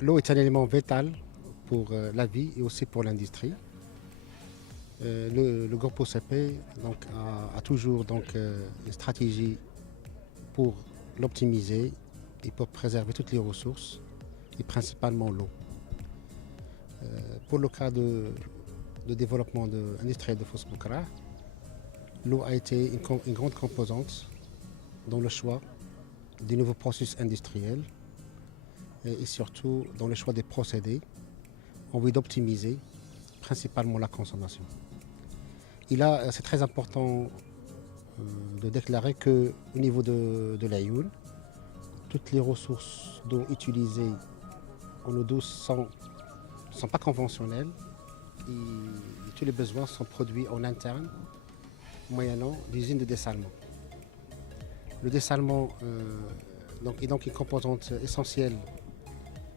L'eau est un élément vital pour la vie et aussi pour l'industrie. Le groupe OCP a toujours une stratégie pour l'optimiser et pour préserver toutes les ressources, et principalement l'eau. Pour le cas de développement industriel de Fos Bokra, l'eau a été une grande composante dans le choix des nouveaux processus industriels et surtout dans le choix des procédés en vue d'optimiser principalement la consommation. C'est très important de déclarer qu'au niveau de l'Aïoun, toutes les ressources d'eau utilisées en eau douce ne sont pas conventionnelles et tous les besoins sont produits en interne moyennant l'usine de dessalement. Le dessalement est donc une composante essentielle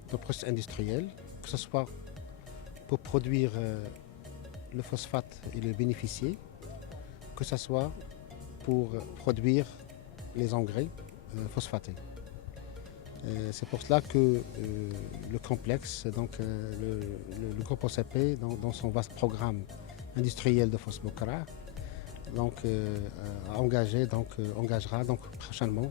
dans le processus industriel, que ce soit pour produire le phosphate et le bénéficier, que ce soit pour produire les engrais phosphatés. C'est pour cela que le complexe, le groupe OCP, dans son vaste programme industriel de Fos Bokra, engagera prochainement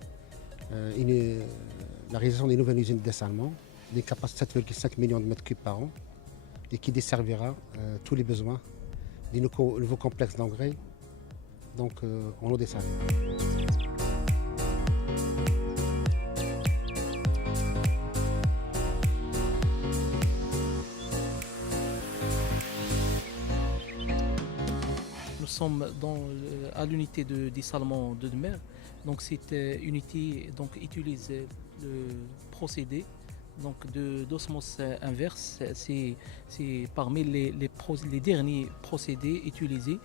la réalisation des nouvelles usines de dessalement d'une capacité de 7,5 millions de mètres cubes par an et qui desservira tous les besoins du nouveau complexe d'engrais en eau dessalée. Nous sommes à l'unité de dessalement de mer. Donc cette unité utilise le procédé d'osmose inverse. C'est parmi les derniers procédés utilisés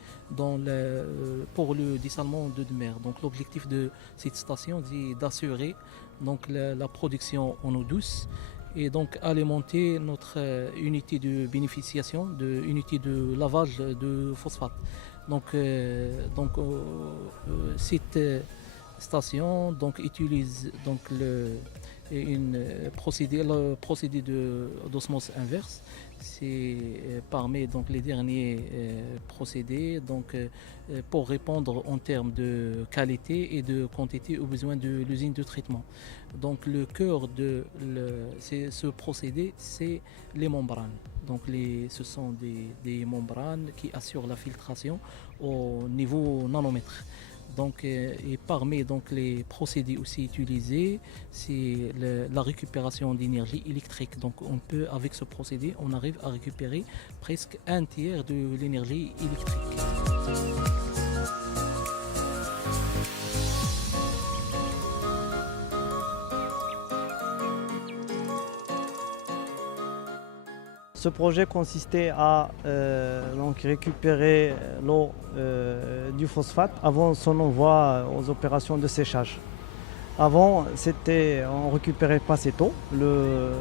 pour le dessalement de mer. Donc l'objectif de cette station est d'assurer la production en eau douce et donc alimenter notre unité de bénéficiation, unité de lavage de phosphate. Cette station utilise le procédé d'osmose inverse. C'est parmi les derniers procédés pour répondre en termes de qualité et de quantité aux besoins de l'usine de traitement. Donc le cœur de ce procédé, c'est les membranes. Ce sont des membranes qui assurent la filtration au niveau nanomètre. Et parmi les procédés aussi utilisés, c'est la récupération d'énergie électrique. Avec ce procédé, on arrive à récupérer presque un tiers de l'énergie électrique. Ce projet consistait à récupérer l'eau du phosphate avant son envoi aux opérations de séchage. Avant, on ne récupérait pas cette eau. Le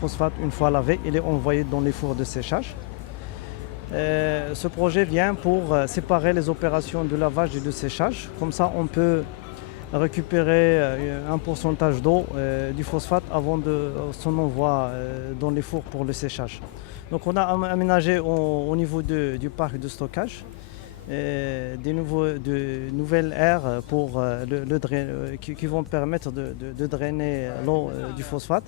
phosphate, une fois lavé, il est envoyé dans les fours de séchage. Ce projet vient pour séparer les opérations de lavage et de séchage. Comme ça, on peut récupérer un pourcentage d'eau du phosphate avant de son envoi dans les fours pour le séchage. Donc on a aménagé au niveau du parc de stockage de nouvelles aires pour qui vont permettre de drainer l'eau du phosphate.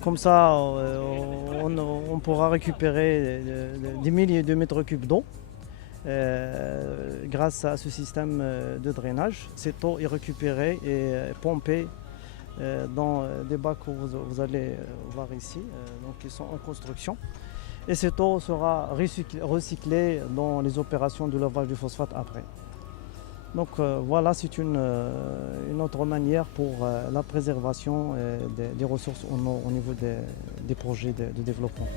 Comme ça, on pourra récupérer des milliers de mètres cubes d'eau. Grâce à ce système de drainage, cette eau est récupérée et pompée dans des bacs que vous allez voir ici, qui sont en construction. Et cette eau sera recyclée dans les opérations de lavage du phosphate après. Donc voilà, c'est une autre manière pour la préservation des ressources au niveau des projets de développement.